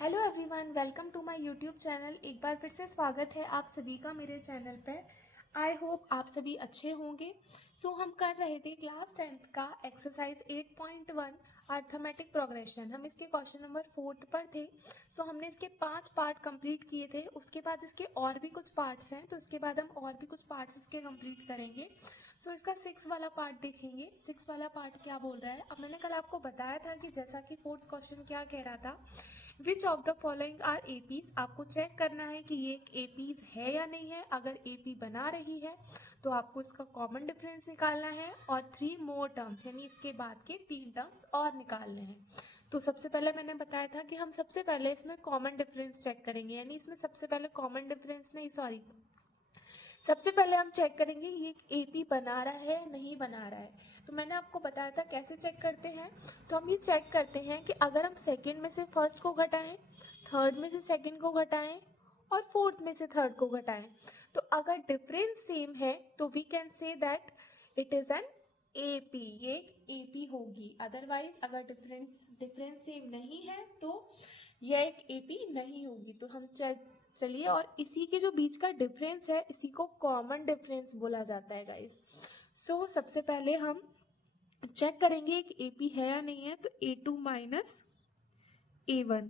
Hello everyone, welcome to my YouTube channel. एक बार फिर से स्वागत है आप सभी का मेरे चैनल पे। आई होप आप सभी अच्छे होंगे। हम कर रहे थे क्लास 10th का एक्सरसाइज 8.1 अर्थमेटिक प्रोग्रेशन। हम इसके क्वेश्चन नंबर 4 पर थे। हमने इसके 5 पार्ट कंप्लीट किए थे। उसके बाद इसके और भी कुछ पार्ट्स हैं, तो इसके बाद हम और भी कुछ पार्ट्स इसके कंप्लीट करेंगे। इसका 6 वाला पार्ट देखेंगे। 6 वाला पार्ट क्या बोल रहा है। अब मैंने कल आपको बताया था कि जैसा कि 4th क्वेश्चन क्या कह रहा था, which of the following are APs. आपको चेक करना है कि ये एक एपीज है या नहीं है। अगर एपी बना रही है तो आपको इसका कॉमन डिफरेंस निकालना है और 3 मोर टर्म्स यानी इसके बाद के 3 टर्म्स और निकालने हैं। तो सबसे पहले मैंने बताया था कि हम सबसे पहले इसमें कॉमन डिफरेंस चेक करेंगे, यानी इसमें सबसे पहले कॉमन डिफरेंस नहीं, सॉरी, सबसे पहले हम चेक करेंगे ये एपी बना रहा है नहीं बना रहा है। तो मैंने आपको बताया था कैसे चेक करते हैं। तो हम ये चेक करते हैं कि अगर हम सेकंड में से फर्स्ट को घटाएं, थर्ड में से सेकंड को घटाएं और फोर्थ में से थर्ड को घटाएं, तो अगर डिफरेंस सेम है तो we can say that it is an AP, ये एपी होगी। अदरवाइज अगर डिफरेंस सेम नहीं है तो यह एक एपी नहीं होगी। तो हम चलिए, और इसी के जो बीच का डिफरेंस है इसी को कॉमन डिफरेंस बोला जाता है गाइस। सबसे पहले हम चेक करेंगे एक एपी है या नहीं है। तो A2 माइनस A1,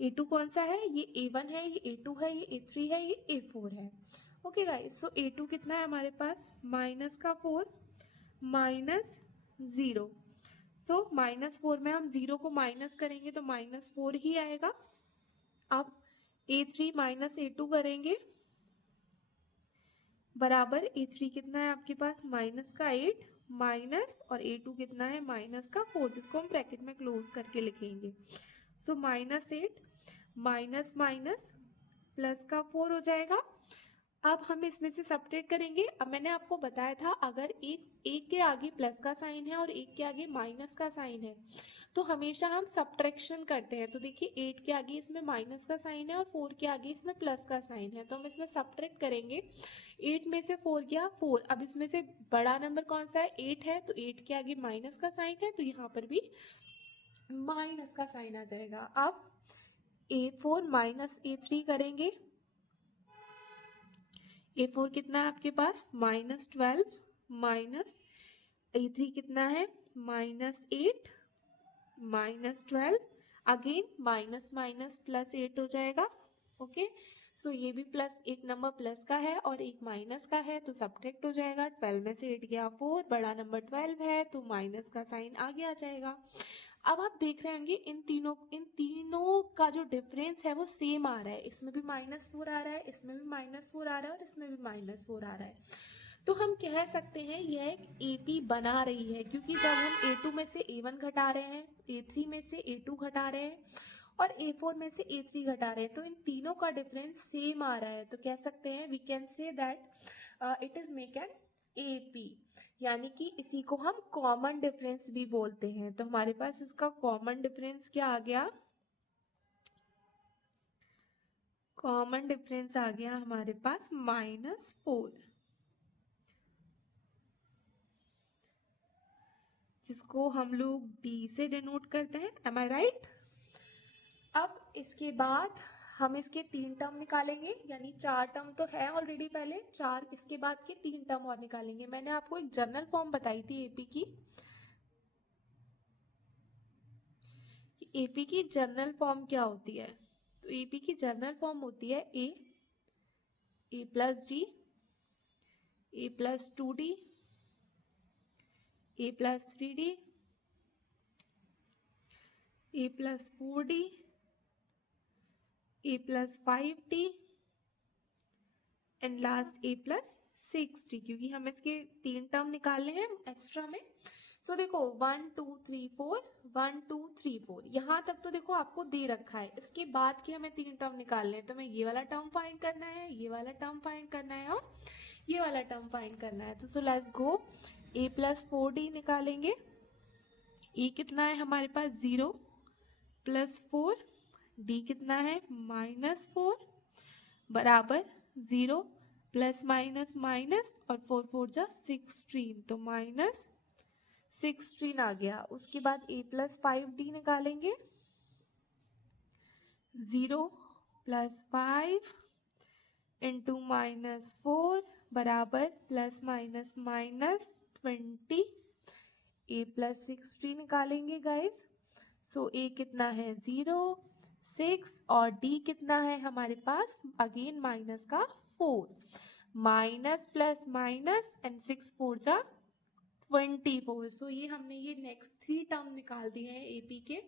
A2 कौन सा है, ये A1 है, ये A2 है, ये A3 है, ये A4 है। ओके गाइस, A2 कितना है हमारे पास, माइनस का 4 माइनस 0। -4 में हम 0 को माइनस करेंगे तो -4 ही आएगा। अब A3 माइनस A2 करेंगे बराबर A3 कितना है आपके पास, माइनस का 8 माइनस और A2 कितना है, माइनस का 4, जिसको हम ब्रैकेट में क्लोज करके लिखेंगे। -8 माइनस माइनस प्लस का 4 हो जाएगा। अब हम इसमें से सब्ट्रैक्ट करेंगे। अब मैंने आपको बताया था अगर एक के आगे प्लस का साइन है और एक के आगे माइनस का साइन है तो हमेशा हम सब्ट्रैक्शन करते हैं। तो देखिए 8 के आगे इसमें माइनस का साइन है और 4 के आगे इसमें प्लस का साइन है, तो हम इसमें सब्ट्रैक्ट करेंगे। 8 में से 4 गया 4। अब इसमें से बड़ा नंबर कौन सा है, 8 है, तो 8 के आगे माइनस का साइन है तो यहाँ पर भी माइनस का साइन आ जाएगा। अब A4 माइनस A3 करेंगे। A4 कितना है आपके पास, -12 माइनस A3 कितना है, -8 -12, अगेन माइनस माइनस प्लस 8 हो जाएगा। ओके, ये भी प्लस, एक नंबर प्लस का है और एक माइनस का है तो सब्ट्रैक्ट हो जाएगा। 12 में से 8 गया 4, बड़ा नंबर 12 है तो माइनस का साइन आगे आ जाएगा। अब आप देख रहे होंगे इन तीनों का जो डिफरेंस है वो सेम आ रहा है। इसमें भी -4 आ रहा है, इसमें भी -4 आ रहा है और इसमें भी -4 आ रहा है। तो हम कह सकते हैं यह एक एपी बना रही है, क्योंकि जब हम A2 में से A1 घटा रहे हैं, A3 में से A2 घटा रहे हैं और A4 में से A3 घटा रहे हैं, तो इन तीनों का डिफरेंस सेम आ रहा है। तो कह सकते हैं we can say that it is make an AP, यानी कि इसी को हम कॉमन डिफरेंस भी बोलते हैं। तो हमारे पास इसका कॉमन डिफरेंस क्या आ गया, कॉमन डिफरेंस आ गया हमारे पास -4, जिसको हम लोग D से डिनोट करते हैं। एम आई राइट। अब इसके बाद हम इसके 3 टर्म निकालेंगे, यानी 4 टर्म तो है ऑलरेडी पहले, 4 इसके बाद के 3 टर्म और निकालेंगे। मैंने आपको एक जनरल फॉर्म बताई थी एपी की। एपी की जनरल फॉर्म क्या होती है, तो एपी की जनरल फॉर्म होती है A plus D, A plus 2D, A plus 3D, A plus 4D, A plus 5D and last A plus 6D, क्योंकि हम इसके 3 टर्म निकालने हैं एक्स्ट्रा में। देखो 1 2 3 4, 1 2 3 4, यहाँ तक तो देखो आपको दे रखा है। इसके बाद के हमें 3 टर्म निकालने हैं, तो हमें ये वाला टर्म फाइंड करना है, ये वाला टर्म फाइंड करना है और ये वाला टर्म फाइंड करना है। तो let's go, A plus 4D निकालेंगे। ए कितना है हमारे पास, 0 प्लस 4, डी कितना है, -4 बराबर 0 प्लस माइनस माइनस और 4 4 जा 16, तो -16 आ गया। उसके बाद A प्लस 5D निकालेंगे। 0 प्लस 5 इंटू -4 बराबर प्लस माइनस -20। a प्लस 60 निकालेंगे गाइस। सो a कितना है 0, 6 और d कितना है हमारे पास अगेन माइनस का 4। माइनस प्लस माइनस एंड 6 4 जा 24। सो ये हमने ये नेक्स्ट 3 टर्म निकाल दिए हैं AP के।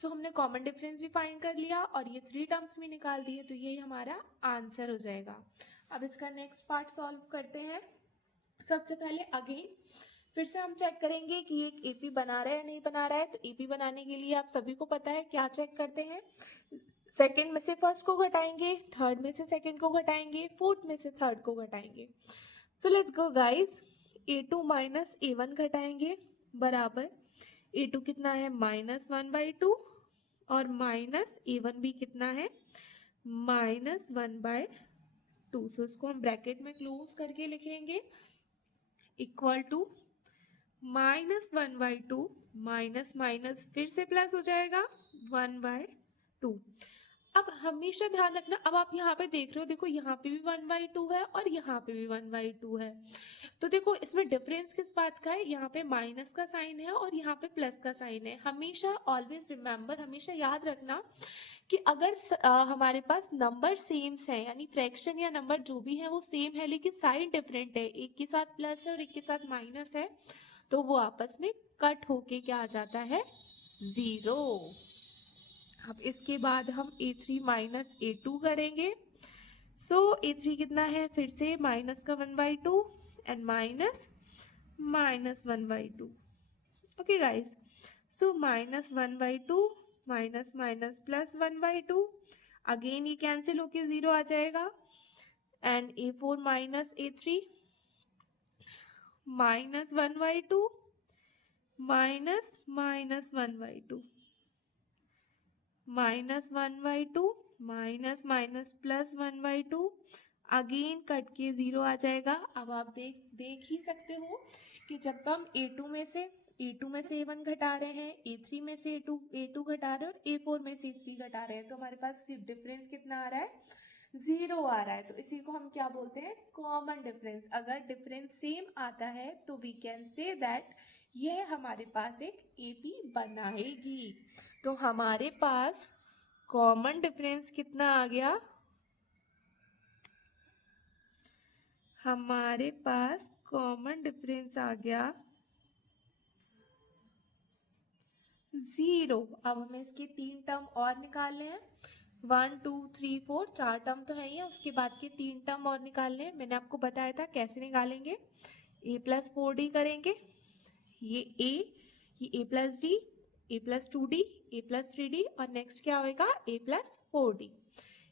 सो हमने कॉमन डिफरेंस भी फाइंड कर लिया और ये 3 टर्म्स भी निकाल दिए, तो ये हमारा आंसर हो जाएगा। अब इसका नेक्स्ट पार्ट सॉल्व करते हैं। सबसे पहले अगेन फिर से हम चेक करेंगे कि ये AP बना रहा है या नहीं बना रहा है। तो AP बनाने के लिए आप सभी को पता है क्या चेक करते हैं, सेकंड में से फर्स्ट को घटाएंगे, थर्ड में से सेकंड को घटाएंगे, फोर्थ में से थर्ड को घटाएंगे। So let's go guys. A2 minus A1 घटाएंगे बराबर A2 कितना है -1/2 और माइनस A1 भी कितना है -1/2। सो इसको हम ब्रैकेट में क्लोज करके लिखेंगे इक्वल टू -1/2 माइनस माइनस फिर से प्लस हो जाएगा 1/2। अब हमेशा ध्यान रखना, अब आप यहाँ पे देख रहे हो, देखो यहाँ पे भी 1/2 है और यहाँ पे भी 1/2 है। तो देखो इसमें डिफरेंस किस बात का है, यहाँ पे माइनस का साइन है और यहाँ पे प्लस का साइन है। हमेशा ऑलवेज रिमेम्बर, हमेशा याद रखना कि अगर हमारे पास नंबर सेम्स है, यानी फ्रैक्शन या नंबर जो भी है वो सेम है लेकिन साइन डिफरेंट है, एक के साथ प्लस है और एक के साथ माइनस है, तो वो आपस में कट होके क्या आ जाता है 0। अब इसके बाद हम A3 माइनस A2 करेंगे। सो A3 कितना है फिर से माइनस का 1/2 and minus -1/2। Okay guys, so -1/2 minus minus plus 1/2, again ये कैंसिल होके 0 आ जाएगा and A4 minus A3 -1/2 minus -1/2 -1/2 minus minus plus 1/2, again cut के 0 आ जाएगा। अब आप देख ही सकते हो कि जब हम A2 में से A1 घटा रहे हैं, A3 में से A2 घटा रहे हैं और A4 में से A3 घटा रहे हैं, तो हमारे पास सिर्फ डिफरेंस कितना आ रहा है 0 आ रहा है। तो इसी को हम क्या बोलते हैं कॉमन डिफरेंस। अगर डिफरेंस सेम आता है तो वी कैन से दैट यह हमारे पास एक AP बनाएगी। तो हमारे पास कॉमन डिफरेंस कितना आ गया, हमारे पास कॉमन डिफरेंस आ गया 0। अब हमें इसके 3 टर्म और निकालने हैं, 1 2 3 4, 4 टर्म तो है ही है, उसके बाद के 3 टर्म और निकालने हैं। मैंने आपको बताया था कैसे निकालेंगे, A प्लस 4D करेंगे, ये A plus D, A plus 2D, A plus 3D और नेक्स्ट क्या होएगा A प्लस 4D।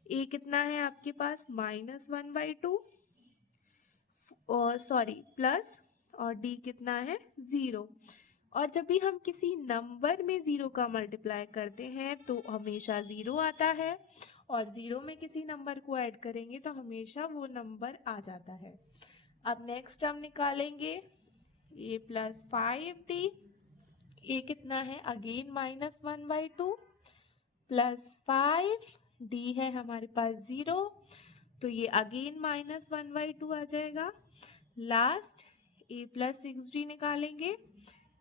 A कितना है आपके पास -1/2 और सॉरी प्लस, और D कितना है 0। और जब भी हम किसी नंबर में 0 का मल्टीप्लाई करते हैं तो हमेशा 0 आता है, और 0 में किसी नंबर को ऐड करेंगे तो हमेशा वो नंबर आ जाता है। अब नेक्स्ट हम निकालेंगे A प्लस 5D। A कितना है अगेन -1/2 प्लस 5D है हमारे पास 0, तो ये अगेन -1/2 आ जाएगा। लास्ट A प्लस 6D निकालेंगे,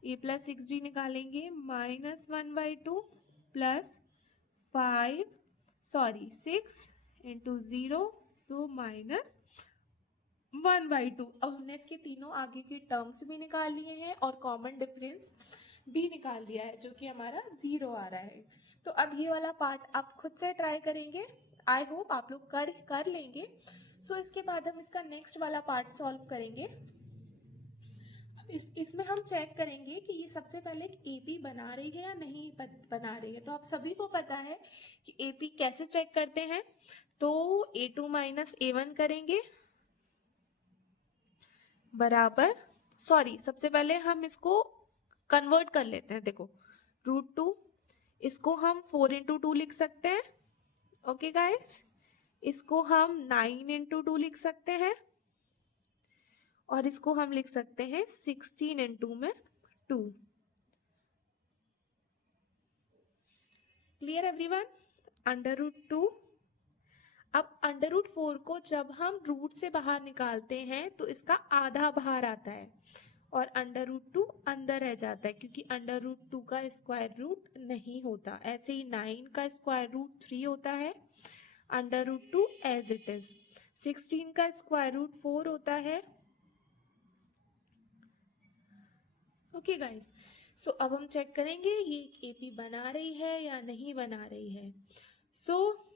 A प्लस 6D निकालेंगे -1/2 प्लस 6 इंटू 0, सो -1/2। अब हमने इसके तीनों आगे के टर्म्स भी निकाल लिए हैं और कॉमन डिफरेंस भी निकाल लिया है जो कि हमारा 0 आ रहा है। तो अब ये वाला पार्ट आप खुद से ट्राई करेंगे, आई होप आप लोग कर लेंगे। सो इसके बाद हम इसका नेक्स्ट वाला पार्ट सॉल्व करेंगे। इसमें हम चेक करेंगे कि ये सबसे पहले AP बना रही है या नहीं बना रही है। तो आप सभी को पता है कि AP कैसे चेक करते हैं, तो A2 माइनस A1 करेंगे बराबर, सॉरी सबसे पहले हम इसको कन्वर्ट कर लेते हैं। देखो √2, इसको हम 4 इंटू 2 लिख सकते हैं। ओके गाइस, इसको हम 9 इंटू 2 लिख सकते हैं और इसको हम लिख सकते हैं 16 इंटू में 2। Clear everyone? √2। अब √4 को जब हम रूट से बाहर निकालते हैं तो इसका आधा बाहर आता है और √2 अंदर रह जाता है, क्योंकि √2 का स्क्वायर रूट नहीं होता। ऐसे ही 9 का स्क्वायर रूट 3 होता है, √2 एज इट इज। 16 का स्क्वायर रूट 4 होता है। ओके गाइस, सो अब हम चेक करेंगे ये एक एपी बना रही है या नहीं बना रही है। सो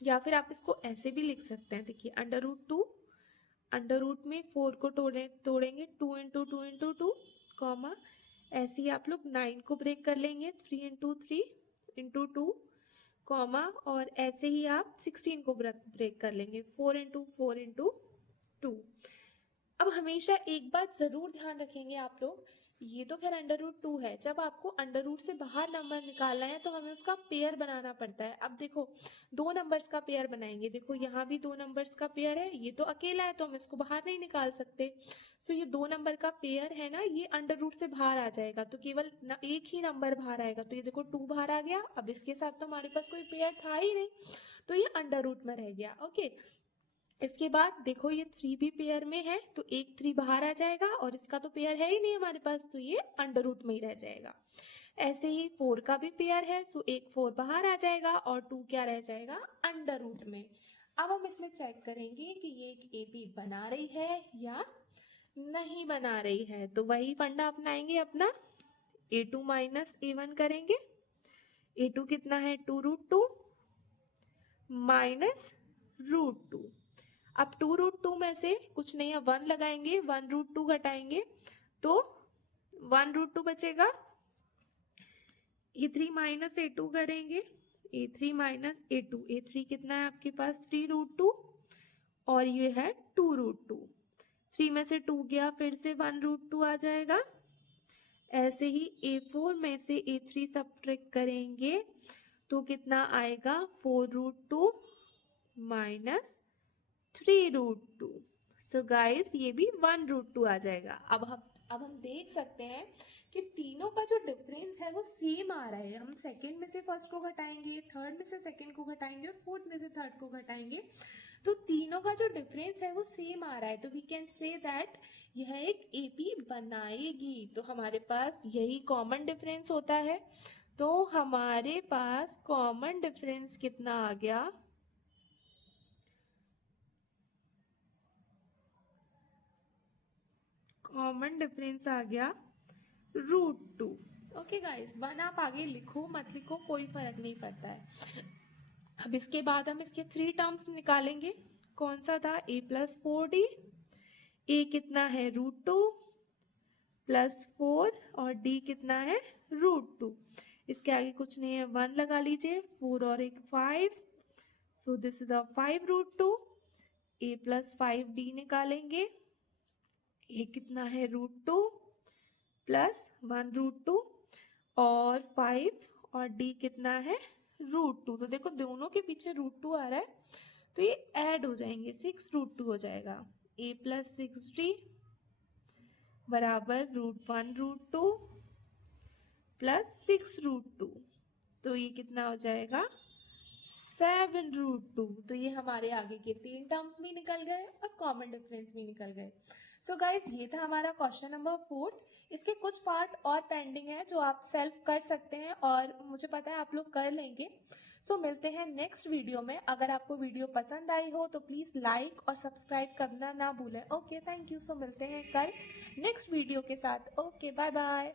या फिर आप इसको ऐसे भी लिख सकते हैं। देखिए √2, अंडर रूट में 4 को तोड़ेंगे 2 इंटू 2 इंटू 2, कॉमा, ऐसे ही आप लोग 9 को ब्रेक कर लेंगे 3 इंटू 3 इंटू 2, कॉमा, और ऐसे ही आप 16 को ब्रेक कर लेंगे 4 इंटू 4 इंटू 2। अब हमेशा एक बात जरूर ध्यान रखेंगे आप लोग, ये तो खैर √2 है, जब आपको अंडर रूट से बाहर नंबर निकालना है तो हमें उसका पेयर बनाना पड़ता है। अब देखो, दो नंबर्स का पेयर बनाएंगे, देखो यहाँ भी दो नंबर्स का पेयर है, ये तो अकेला है तो हम इसको बाहर नहीं निकाल सकते। सो ये दो नंबर का पेयर है ना, ये अंडर रूट से बाहर आ जाएगा तो केवल एक ही नंबर बाहर आएगा। तो ये देखो 2 बाहर आ गया, अब इसके साथ तो हमारे पास कोई पेयर था ही नहीं, तो ये अंडर रूट में रह गया। ओके, इसके बाद देखो ये 3 भी पेयर में है तो एक 3 बाहर आ जाएगा और इसका तो पेयर है ही नहीं हमारे पास, तो ये अंडर रूट में ही रह जाएगा। ऐसे ही 4 का भी पेयर है, सो एक 4 बाहर आ जाएगा और 2 क्या रह जाएगा, अंडर रूट में। अब हम इसमें चेक करेंगे कि ये एक एपी बना रही है या नहीं बना रही है। तो वही फंडा अपनाएंगे अपना, a2 माइनस a1 करेंगे। a2 कितना है, 2√2 माइनस √2। अब 2√2 में से कुछ नहीं है, 1 लगाएंगे, 1√2 घटाएंगे तो 1√2 बचेगा। a3 माइनस a2 करेंगे, a3 माइनस a2, a3 कितना है आपके पास, 3√2 और ये है 2√2। 3 में से 2 गया, फिर से 1√2 आ जाएगा। ऐसे ही a4 में से a3 सब्ट्रैक्ट करेंगे तो कितना आएगा, 4√2 माइनस 3√2। सो गाइस ये भी 1√2 आ जाएगा। अब हम देख सकते हैं कि तीनों का जो डिफरेंस है वो सेम आ रहा है। हम सेकंड में से फर्स्ट को घटाएंगे, थर्ड में से सेकंड को घटाएंगे और फोर्थ में से थर्ड को घटाएंगे, तो तीनों का जो डिफरेंस है वो सेम आ रहा है। तो वी कैन से दैट यह एक एपी बनाएगी। तो हमारे पास यही कॉमन डिफरेंस होता है। तो हमारे पास कॉमन डिफरेंस कितना आ गया, कॉमन डिफरेंस आ गया √2। ओके गाइस, 1 आप आगे लिखो मत लिखो कोई फर्क नहीं पड़ता है। अब इसके बाद हम इसके 3 टर्म्स निकालेंगे। कौन सा था, a+4d, a कितना है √2 +4 और d कितना है √2। इसके आगे कुछ नहीं है, 1 लगा लीजिए, 4 और एक 5, so this is a 5√2। a+5d निकालेंगे, a कितना है √2 +1√2 और 5 और d कितना है √2। तो देखो दोनों के पीछे √2 आ रहा है तो ये ऐड हो जाएंगे, 6√2 हो जाएगा। a+6d बराबर √1√2 +6√2, तो ये कितना हो जाएगा, 7√2। तो ये हमारे आगे के 3 टर्म्स भी निकल गए और कॉमन डिफरेंस भी निकल गए। सो गाइस ये था हमारा क्वेश्चन नंबर 4। इसके कुछ पार्ट और पेंडिंग है जो आप सेल्फ कर सकते हैं और मुझे पता है आप लोग कर लेंगे। सो मिलते हैं नेक्स्ट वीडियो में। अगर आपको वीडियो पसंद आई हो तो प्लीज़ लाइक और सब्सक्राइब करना ना भूलें। Okay, thank you. सो मिलते हैं कल नेक्स्ट वीडियो के साथ। Okay, bye bye.